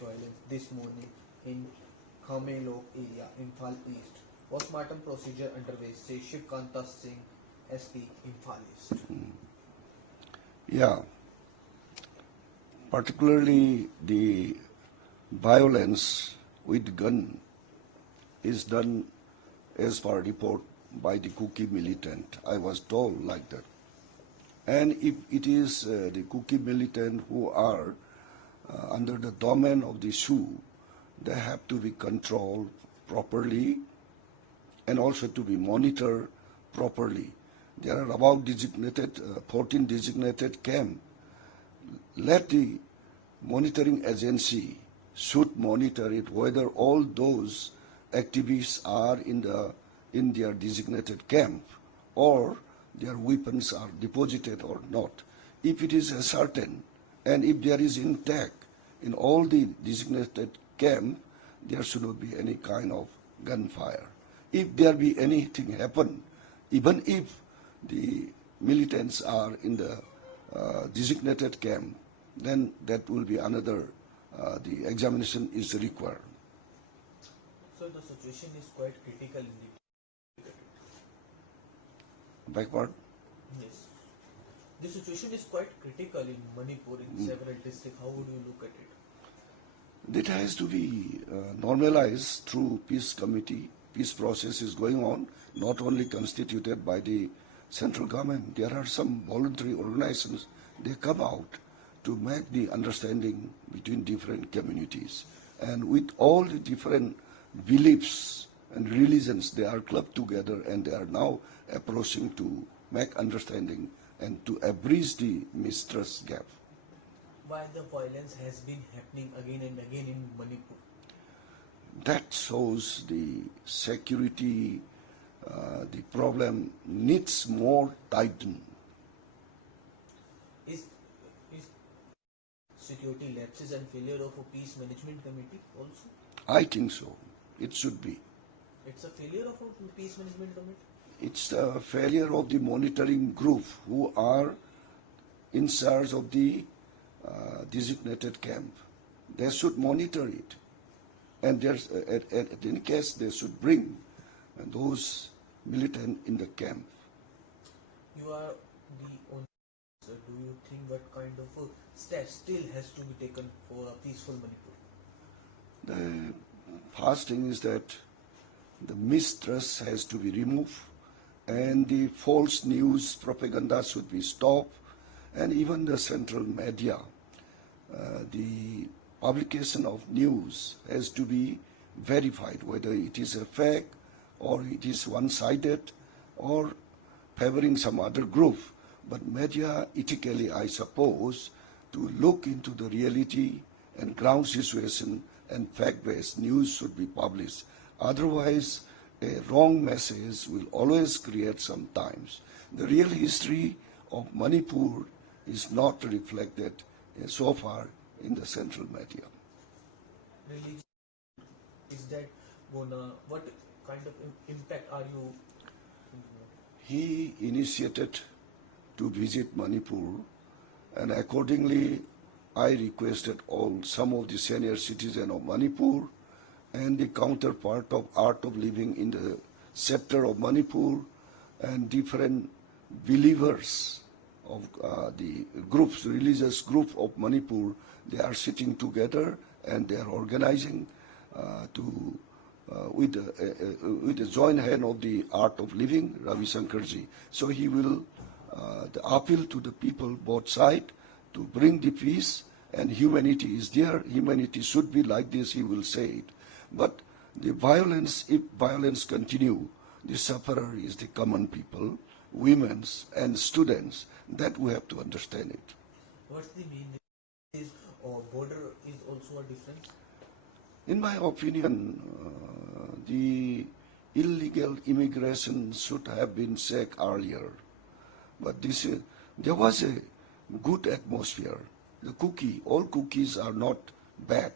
violence this morning in Khamelok area, Imphal East. Postmortem procedure underway, says Shivkanta Singh, SP, Imphal East. Yeah, particularly the violence with gun is done as per report by the Kuki militant. I was told like that. And if it is the Kuki militant who are under the domain of the Sioux, they have to be controlled properly and also to be monitored properly. There are about 14 designated camps. Let the monitoring agency should monitor it whether all those activists are in their designated camp or their weapons are deposited or not. If it is certain and if there is intact in all the designated camp, there should not be any kind of gunfire. If there be anything happen, even if the militants are in the designated camp, then that will be another, the examination is required. So the situation is quite critical in the Backward? Yes. The situation is quite critical in Manipur in several districts. How would you look at it? It has to be normalized through peace committee. Peace process is going on, not only constituted by the central government. There are some voluntary organizations. They come out to make the understanding between different communities. And with all the different beliefs and religions, they are clubbed together and they are now approaching to make understanding and to bridge the mistrust gap. Why the violence has been happening again and again in Manipur? That shows the security, the problem needs more tighten. Is security lapses and failure of a peace management committee also? I think so. It should be. It's a failure of a peace management committee? It's the failure of the monitoring group who are in charge of the designated camp. They should monitor it. And there's, at any case, they should bring those militant in the camp. You are the only answer. Do you think what kind of steps still has to be taken for a peaceful Manipur? The first thing is that the mistrust has to be removed and the false news propaganda should be stopped, and even the central media, the publication of news has to be verified whether it is a fake or it is one-sided or favoring some other group. But media ethically, I suppose, to look into the reality and ground situation and fact-based news should be published. Otherwise, a wrong message will always create sometimes. The real history of Manipur is not reflected so far in the central media. Religion, is that gonna, what kind of impact are you thinking of? He initiated to visit Manipur, and accordingly I requested some of the senior citizens of Manipur and the counterpart of Art of Living in the sector of Manipur and different believers of the groups, religious group of Manipur. They are sitting together and they are organizing with the joint hand of the Art of Living, Ravi Shankarji. So he will appeal to the people both sides to bring the peace, and humanity is there. Humanity should be like this, he will say it. But the violence, if violence continue, the sufferer is the common people, women and students. That we have to understand it. What's the main difference? Or border is also a difference? In my opinion, the illegal immigration should have been checked earlier. But there was a good atmosphere. The all cookies are not bad.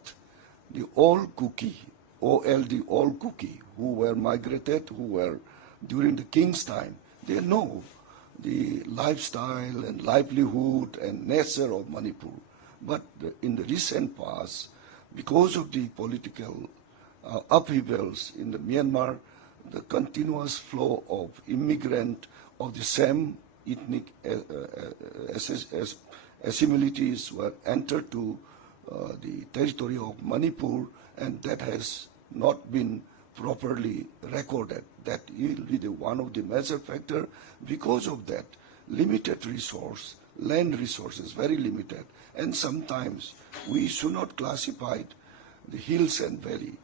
The all cookie, OLD, all cookie, who were migrated, who were during the king's time, they know the lifestyle and livelihood and nature of Manipur. But in the recent past, because of the political upheavals in the Myanmar, the continuous flow of immigrant of the same ethnic assimilations were entered to the territory of Manipur, and that has not been properly recorded. That will be one of the major factors. Because of that, limited resource, land resources very limited, and sometimes we should not classify the hills and valley.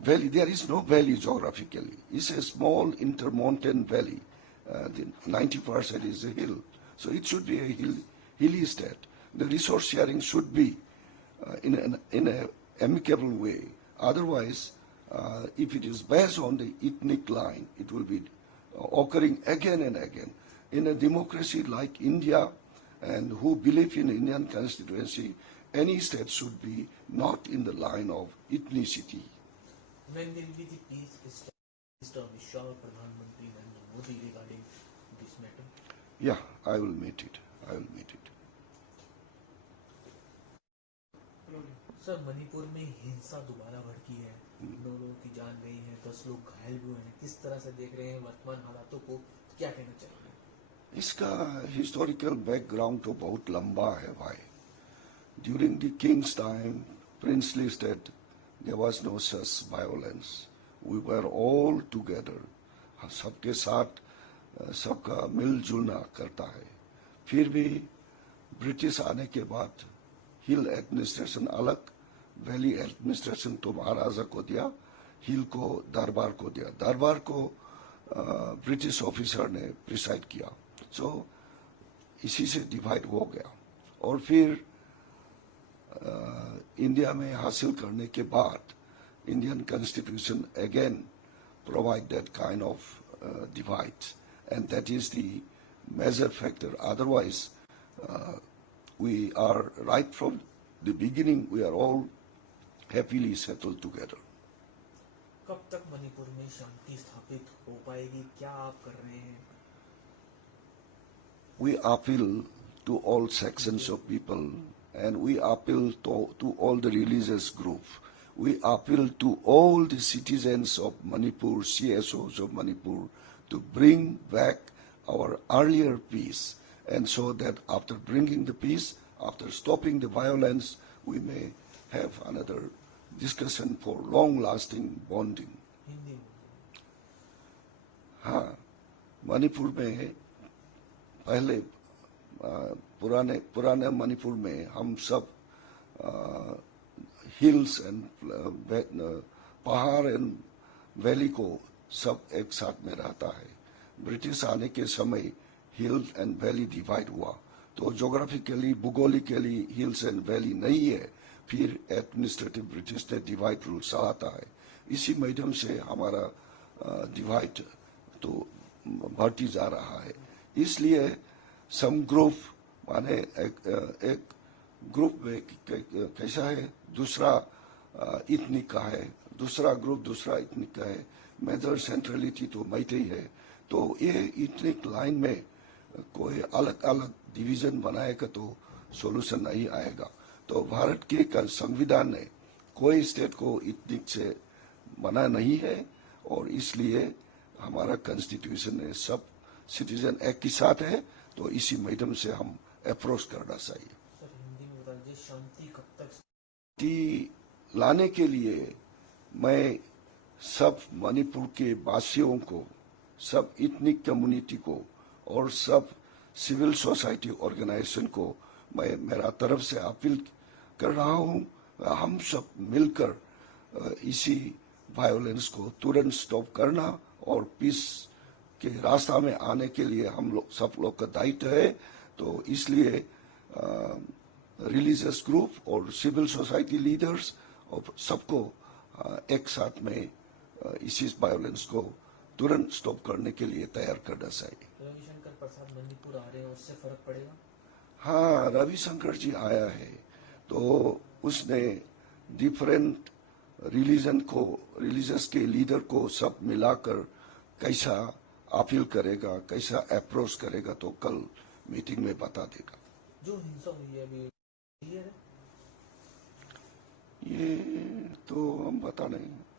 There is no valley geographically. It's a small intermountain valley. The 90% is a hill, so it should be a hilly state. The resource sharing should be in an amicable way. Otherwise, if it is based on the ethnic line, it will be occurring again and again. In a democracy like India, and who believe in Indian constituency, any state should be not in the line of ethnicity. When will be the peace established of Shah Pradhan Mantri Narendra Modi regarding this matter? Yeah, I will meet it. Sir, Manipur में हिंसा दोबारा भड़की है, 9 लोगों की जान गई है, 10 लोग घायल हुए हैं. किस तरह से देख रहे हैं वर्तमान हालातों को, क्या कहना चाहिए? इसका हिस्टोरिकल बैकग्राउंड तो बहुत लंबा है भाई. During the king's time, princely state, there was no such violence. We were all together. सबके साथ सबका मिलजुलना करता है. फिर भी ब्रिटिश आने के बाद हिल एडमिनिस्ट्रेशन अलग, वैली एडमिनिस्ट्रेशन तो महाराजा को दिया, हिल को दरबार को दिया. दरबार को ब्रिटिश ऑफिसर ने प्रिसाइड किया. सो इसी से डिवाइड हो गया. और फिर इंडिया में हासिल करने के बाद Indian constitution again provide that kind of divide, and that is the major factor. Otherwise, we are right from the beginning, we are all happily settled together. कब तक मणिपुर में शांति स्थापित हो पाएगी, क्या आप कर रहे हैं? We appeal to all sections of people, and we appeal to all the religious groups. We appeal to all the citizens of Manipur, CSOs of Manipur, to bring back our earlier peace, and so that after bringing the peace, after stopping the violence, we may have another discussion for long-lasting bonding. Hindi में हाँ, मणिपुर में पहले पुराने मणिपुर में हम सब hills and पहाड़ and valley को सब एक साथ में रहता है. ब्रिटिश आने के समय हिल एंड वैली डिवाइड हुआ, तो जोग्राफिकली भूगोलिकली हिल्स एंड वैली नहीं है. फिर एडमिनिस्ट्रेटिव ब्रिटिश ने डिवाइड रूल चलाता है. इसी माध्यम से हमारा डिवाइड तो बढ़ती जा रहा है. इसलिए सम ग्रुप माने एक ग्रुप में कैसा है, दूसरा इथनिक का है, दूसरा ग्रुप दूसरा इथनिक का है. मेजर सेंट्रलिटी तो मैते ही है. तो ये इथनिक लाइन में कोई अलग अलग डिवीजन बनाएगा तो सॉल्यूशन नहीं आएगा. तो भारत के संविधान ने कोई स्टेट को इथनिक से बना नहीं है, और इसलिए हमारा कॉन्स्टिट्यूशन ने सब सिटीजन एक ही साथ है. तो इसी माध्यम से हम अप्रोच करना चाहिए. सर, हिंदी में बताइए, शांति कब तक? शांति लाने के लिए मैं सब मणिपुर के वासियों को, सब इथनिक कम्युनिटी को और सब सिविल सोसाइटी ऑर्गेनाइजेशन को मैं मेरा तरफ से अपील कर रहा हूं. हम सब मिलकर इसी वायलेंस को तुरंत स्टॉप करना और पीस के रास्ता में आने के लिए हम लोग सब लोग का दायित्व है. तो इसलिए रिलीजियस ग्रुप और सिविल सोसाइटी लीडर्स और सबको एक साथ में इसी वायलेंस को तुरंत स्टॉप करने के लिए तैयार करना चाहिए. रविशंकर प्रसाद मणिपुर आ रहे हैं, उससे फर्क पड़ेगा? हाँ, रविशंकर जी आया है तो उसने डिफरेंट रिलीजियस के लीडर को सब मिलाकर कैसा अपील करेगा, कैसा अप्रोच करेगा, तो कल मीटिंग में बता देगा. जो हिंसा हुई है अभी ये हम पता नहीं